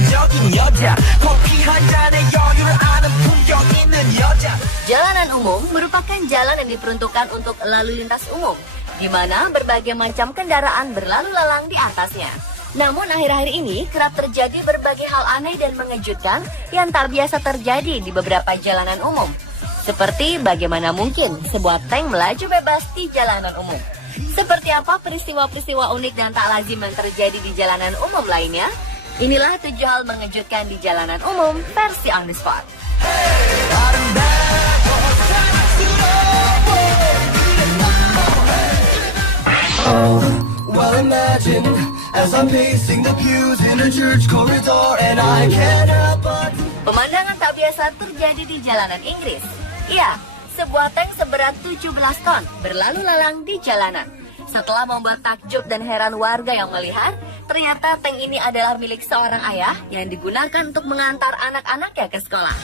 객관적인 여자 커피 한 잔에 여유를 아는 품격 있는 여자. Jalanan umum merupakan jalan yang diperuntukkan untuk lalu lintas umum, di mana berbagai macam kendaraan berlalu lalang di atasnya. Namun akhir-akhir ini kerap terjadi berbagai hal aneh dan mengejutkan yang tak biasa terjadi di beberapa jalanan umum. Seperti bagaimana mungkin sebuah tank melaju bebas di jalanan umum. Seperti apa peristiwa-peristiwa unik dan tak lazim yang terjadi di jalanan umum lainnya? Inilah 7 hal mengejutkan di jalanan umum versi On The Spot. Well, imagine as I'm pacing the pews in a church corridor and I can't help but. Pemandangan tak biasa terjadi di jalanan Inggris. Ya, sebuah tank seberat 17 ton berlalu lalang di jalanan. Setelah membuat takjub dan heran warga yang melihat, ternyata tank ini adalah milik seorang ayah yang digunakan untuk mengantar anak-anaknya ke sekolah.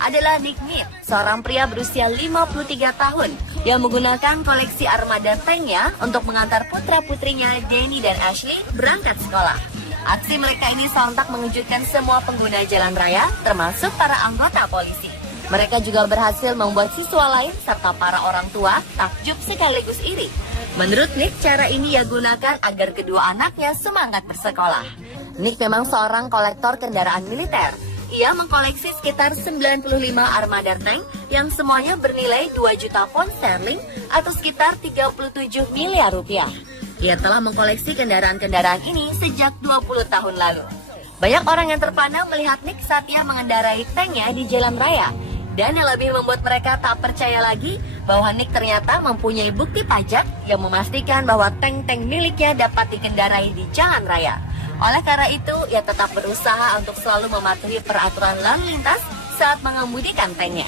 Adalah Nick Mead, seorang pria berusia 53 tahun yang menggunakan koleksi armada tanknya untuk mengantar putra-putrinya Danny dan Ashley berangkat sekolah. Aksi mereka ini sontak mengejutkan semua pengguna jalan raya, termasuk para anggota polisi. Mereka juga berhasil membuat siswa lain serta para orang tua takjub sekaligus iri. Menurut Nick, cara ini ia gunakan agar kedua anaknya semangat bersekolah. Nick memang seorang kolektor kendaraan militer. Ia mengkoleksi sekitar 95 armada tank yang semuanya bernilai 2 juta pound sterling atau sekitar 37 miliar rupiah. Ia telah mengkoleksi kendaraan-kendaraan ini sejak 20 tahun lalu. Banyak orang yang terpana melihat Nick saat ia mengendarai tanknya di jalan raya. Dan yang lebih membuat mereka tak percaya lagi bahwa Nick ternyata mempunyai bukti pajak yang memastikan bahwa tank-tank miliknya dapat dikendarai di jalan raya. Oleh karena itu, ia tetap berusaha untuk selalu mematuhi peraturan lalu lintas saat mengemudikan tanknya.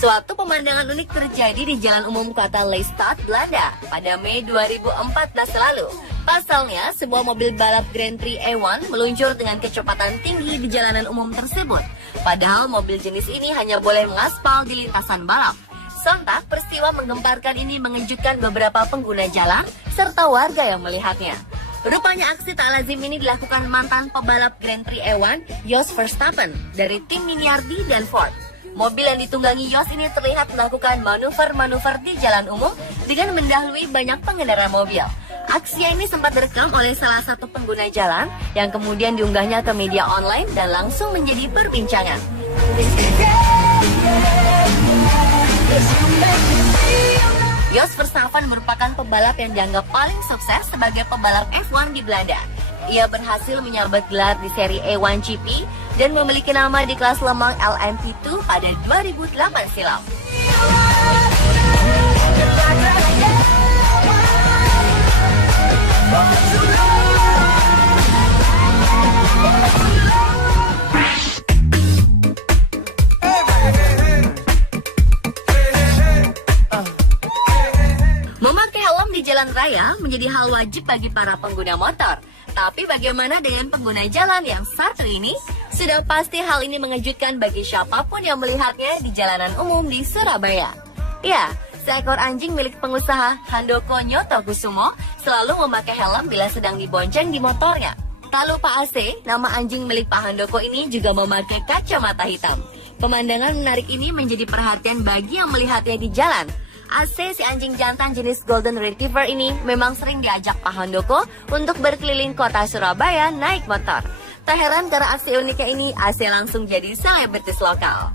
Suatu pemandangan unik terjadi di Jalan Umum Kota Lelystad, Belanda pada Mei 2014 lalu. Pasalnya, sebuah mobil balap Grand Prix A1 meluncur dengan kecepatan tinggi di jalanan umum tersebut. Padahal mobil jenis ini hanya boleh mengaspal di lintasan balap. Sontak, peristiwa menggemparkan ini mengejutkan beberapa pengguna jalan serta warga yang melihatnya. Rupanya aksi tak lazim ini dilakukan mantan pebalap Grand Prix A1, Jos Verstappen, dari tim Minardi dan Ford. Mobil yang ditunggangi Jos ini terlihat melakukan manuver-manuver di jalan umum dengan mendahului banyak pengendara mobil. Aksi ini sempat direkam oleh salah satu pengguna jalan yang kemudian diunggahnya ke media online dan langsung menjadi perbincangan. Jos Verstappen merupakan pebalap yang dianggap paling sukses sebagai pebalap F1 di Belanda. Ia berhasil menyabet gelar di seri A1 GP dan memiliki nama di kelas Le Mans LMP2 pada 2008 silam. Memakai helm di jalan raya menjadi hal wajib bagi para pengguna motor. Tapi bagaimana dengan pengguna jalan yang satu ini? Sudah pasti hal ini mengejutkan bagi siapapun yang melihatnya di jalanan umum di Surabaya. Ya, seekor anjing milik pengusaha Handoko Nyotokusumo selalu memakai helm bila sedang dibonceng di motornya. Tak lupa AC, nama anjing milik Pak Handoko ini juga memakai kacamata hitam. Pemandangan menarik ini menjadi perhatian bagi yang melihatnya di jalan. AC, si anjing jantan jenis Golden Retriever ini memang sering diajak Pak Handoko untuk berkeliling kota Surabaya naik motor. Tak heran karena aksi uniknya ini, AC langsung jadi selebritis lokal.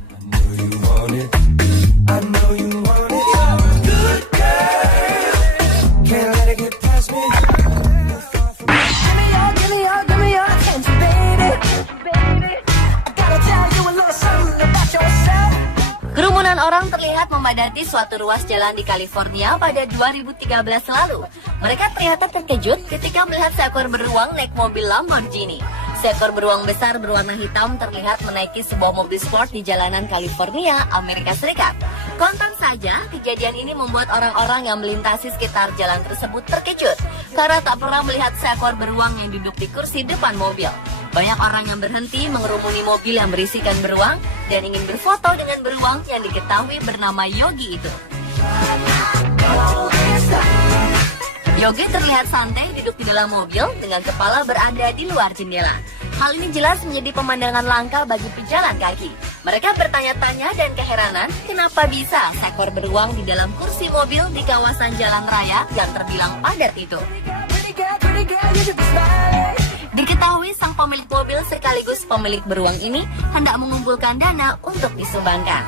Kerumunan orang terlihat memadati suatu ruas jalan di California pada 2013 lalu. Mereka ternyata terkejut ketika melihat seekor beruang naik mobil Lamborghini. Seekor beruang besar berwarna hitam terlihat menaiki sebuah mobil sport di jalanan California, Amerika Serikat. Kontan saja, kejadian ini membuat orang-orang yang melintasi sekitar jalan tersebut terkejut karena tak pernah melihat seekor beruang yang duduk di kursi depan mobil. Banyak orang yang berhenti mengerumuni mobil yang berisikan beruang dan ingin berfoto dengan beruang yang diketahui bernama Yogi itu. Yogi terlihat santai duduk di dalam mobil dengan kepala berada di luar jendela. Hal ini jelas menjadi pemandangan langka bagi pejalan kaki. Mereka bertanya-tanya dan keheranan kenapa bisa seekor beruang di dalam kursi mobil di kawasan jalan raya yang terbilang padat itu. Diketahui sang pemilik mobil sekaligus pemilik beruang ini hendak mengumpulkan dana untuk disumbangkan.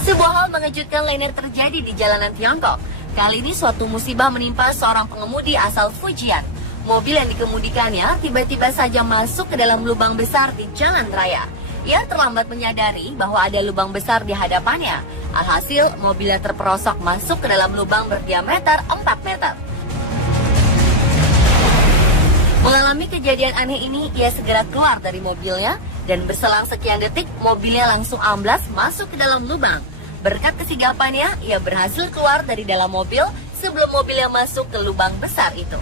Sebuah hal mengejutkan lainnya terjadi di jalanan Tiongkok. Kali ini suatu musibah menimpa seorang pengemudi asal Fujian. Mobil yang dikemudikannya tiba-tiba saja masuk ke dalam lubang besar di jalan raya. Ia terlambat menyadari bahwa ada lubang besar di hadapannya. Alhasil, mobilnya terperosok masuk ke dalam lubang berdiameter 4 meter. Mengalami kejadian aneh ini, ia segera keluar dari mobilnya dan berselang sekian detik, mobilnya langsung amblas masuk ke dalam lubang. Berkat kesigapannya, ia berhasil keluar dari dalam mobil sebelum mobilnya masuk ke lubang besar itu.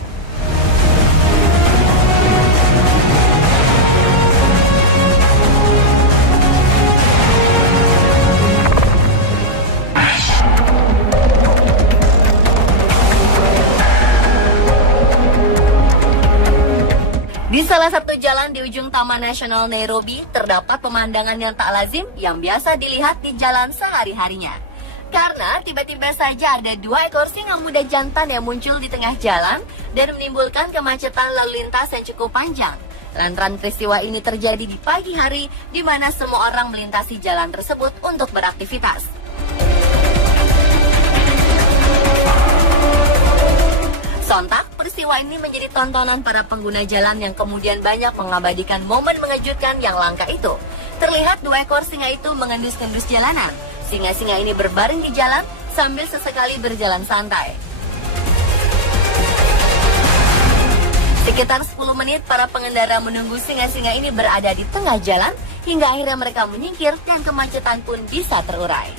Di salah satu jalan di ujung Taman Nasional Nairobi, terdapat pemandangan yang tak lazim yang biasa dilihat di jalan sehari-harinya. Karena tiba-tiba saja ada 2 ekor singa muda jantan yang muncul di tengah jalan dan menimbulkan kemacetan lalu lintas yang cukup panjang. Lantaran peristiwa ini terjadi di pagi hari, di mana semua orang melintasi jalan tersebut untuk beraktivitas. Sontak, peristiwa ini menjadi tontonan para pengguna jalan yang kemudian banyak mengabadikan momen mengejutkan yang langka itu. Terlihat 2 ekor singa itu mengendus-endus jalanan. Singa-singa ini berbaring di jalan sambil sesekali berjalan santai. Sekitar 10 menit para pengendara menunggu singa-singa ini berada di tengah jalan hingga akhirnya mereka menyingkir dan kemacetan pun bisa terurai.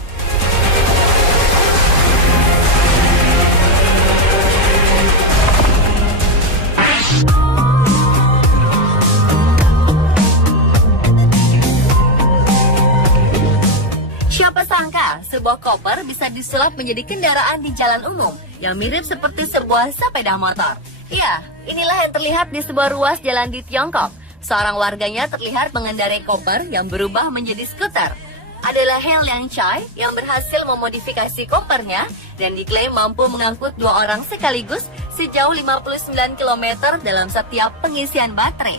Siapa sangka sebuah koper bisa disulap menjadi kendaraan di jalan umum yang mirip seperti sebuah sepeda motor. Iya, inilah yang terlihat di sebuah ruas jalan di Tiongkok. Seorang warganya terlihat mengendarai koper yang berubah menjadi skuter. Adalah He Liang Chai yang berhasil memodifikasi kopernya dan diklaim mampu mengangkut 2 orang sekaligus sejauh 59 km dalam setiap pengisian baterai.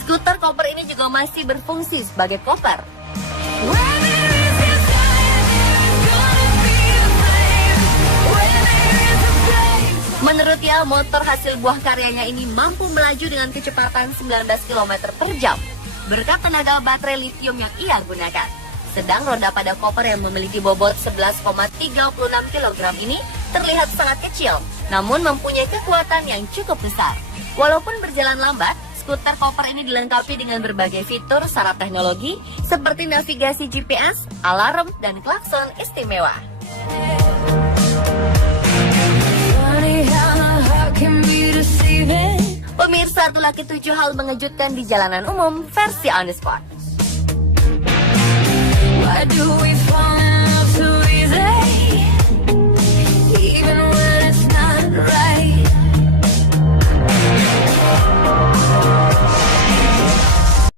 Skuter koper ini juga masih berfungsi sebagai koper. Menurutnya, motor hasil buah karyanya ini mampu melaju dengan kecepatan 19 km per jam berkat tenaga baterai lithium yang ia gunakan. Sedang roda pada koper yang memiliki bobot 11,36 kg ini terlihat sangat kecil, namun mempunyai kekuatan yang cukup besar. Walaupun berjalan lambat, skuter koper ini dilengkapi dengan berbagai fitur syarat teknologi seperti navigasi GPS, alarm, dan klakson istimewa. Pemirsa, itulah 7 hal mengejutkan di jalanan umum versi On The Spot. Why do we